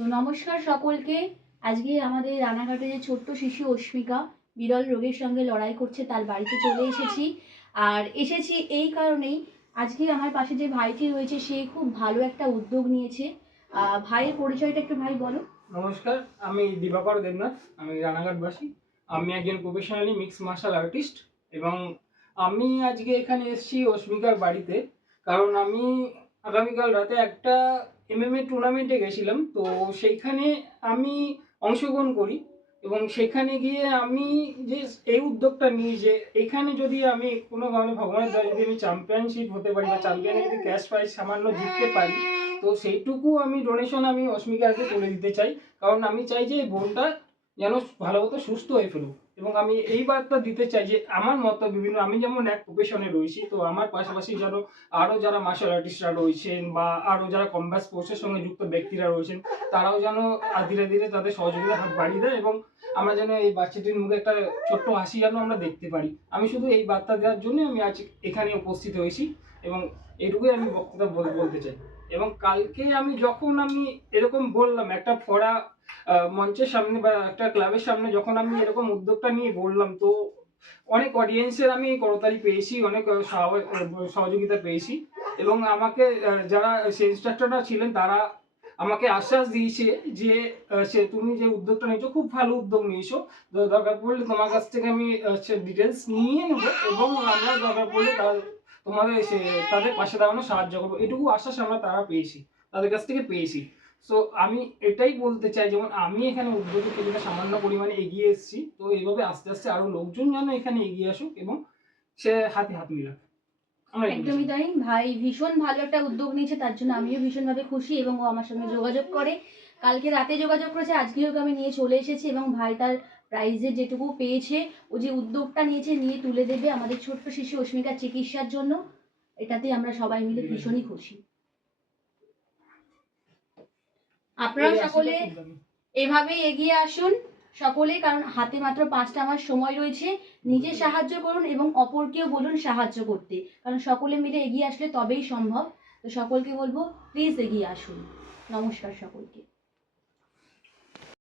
তো নমস্কার সকলকে। আজকে আমাদের রানাঘাটে যে ছোট্ট শিশু অস্মিকা বিরল রোগের সঙ্গে লড়াই করছে তার বাড়িতে চলে এসেছি। আর এসেছি এই কারণেই আজকে আমার পাশে যে ভাইটি রয়েছে, সে খুব ভালো একটা উদ্যোগ নিয়েছে। ভাইয়ের পরিচয়টা একটু ভাই বলো। নমস্কার, আমি দিবাকর দেবনাথ, আমি রানাঘাটবাসী আমি একজন প্রফেশনালি মিক্স মার্শাল আর্টিস্ট এবং আমি আজকে এখানে এসেছি অস্মিকার বাড়িতে। কারণ আমি আগামীকাল রাতে একটা এমএমএ টুর্নামেন্টে গেছিলাম, তো সেইখানে আমি অংশগ্রহণ করি এবং সেখানে গিয়ে আমি যে এই উদ্যোগটা নিই যে এখানে যদি আমি কোনো কারণে ভগবানের দ্বারা যদি আমি চ্যাম্পিয়নশিপ হতে পারি বা চ্যাম্পিয়নে যদি ক্যাশ প্রাইজ সামান্য জিততে পারি, তো সেইটুকু আমি ডোনেশন আমি অস্মিকাকে তুলে দিতে চাই। কারণ আমি চাই যে এই বোনটা যেন ভালো মতো সুস্থ হয়ে ফেলুক। এবং আমি এই বার্তা দিতে চাই যে আমার মতো বিভিন্ন, আমি যেমন এক প্রফেশনে রয়েছি, তো আমার পাশাপাশি যেন আরও যারা মার্শাল আর্টিস্টরা রয়েছেন বা আরও যারা কম্বাস স্পোর্টসের সঙ্গে যুক্ত ব্যক্তিরা রয়েছেন, তারাও যেন ধীরে ধীরে তাদের সহযোগিতা হাত বাড়িয়ে দেয় এবং আমরা যেন এই বাচ্চাটির মুখে একটা ছোট্ট হাসি যেন আমরা দেখতে পারি। আমি শুধু এই বার্তা দেওয়ার জন্য আমি আজ এখানে উপস্থিত হয়েছি এবং এইটুকুই আমি বক্তৃতা বল- বলতে চাই। এবং কালকে আমি যখন আমি এরকম বললাম, একটা ফড়া মঞ্চের সামনে বা একটা ক্লাবের সামনে যখন আমি এরকম উদ্যোগটা নিয়ে বললাম, তো অনেক অডিয়েন্সের আমি করতালি পেয়েছি, অনেক সহযোগিতা পেয়েছি এবং আমাকে যারা সে ইনস্ট্রাক্টররা ছিলেন, তারা আমাকে আশ্বাস দিয়েছে যে সে তুমি যে উদ্যোগটা নিয়েছো, খুব ভালো উদ্যোগ নিয়েছো। দরকার পড়লে তোমার কাছ থেকে আমি ডিটেলস নিয়ে নেব এবং আমরা দরকার পড়লে তার- তোমাদের সে, তাদের পাশে দাঁড়ানো সাহায্য করব। এটুকু আশ্বাস আমরা তারা পেয়েছি, তাদের কাছ থেকে পেয়েছি। সো আমি এটাই বলতে চাই যেমন আমি এখানে উদ্যোগী কিছুটা সামান্য পরিমাণে এগিয়ে এসেছি তো এইভাবে আস্তে আস্তে আরও লোকজন যেন এখানে এগিয়ে আসুক এবং সে হাতে হাত মিলাক। আমরা একদমই তাই। ভাই ভীষণ ভালো একটা উদ্যোগ নিয়েছে তার জন্য আমিও ভীষণভাবে খুশি এবং ও আমার সঙ্গে যোগাযোগ করে। কালকে রাতে যোগাযোগ করেছে আজকেও ওকে আমি নিয়ে চলে এসেছি এবং ভাই তার প্রাইজের যেটুকু পেয়েছে ও যে উদ্যোগটা নিয়েছে নিয়ে তুলে দেবে আমাদের ছোট্ট শিশু অস্মিকার চিকিৎসার জন্য। এটাতে আমরা সবাই মিলে ভীষণই খুশি। আপনারা সকলে এভাবে এভাবেই এগিয়ে আসুন সকলে কারণ হাতে মাত্র পাঁচটা মাস সময় রয়েছে। নিজে সাহায্য করুন এবং অপরকেও বলুন সাহায্য করতে। কারণ সকলে মিলে এগিয়ে আসলে তবেই সম্ভব। তো সকলকে বলব প্লিজ এগিয়ে আসুন। নমস্কার সকলকে।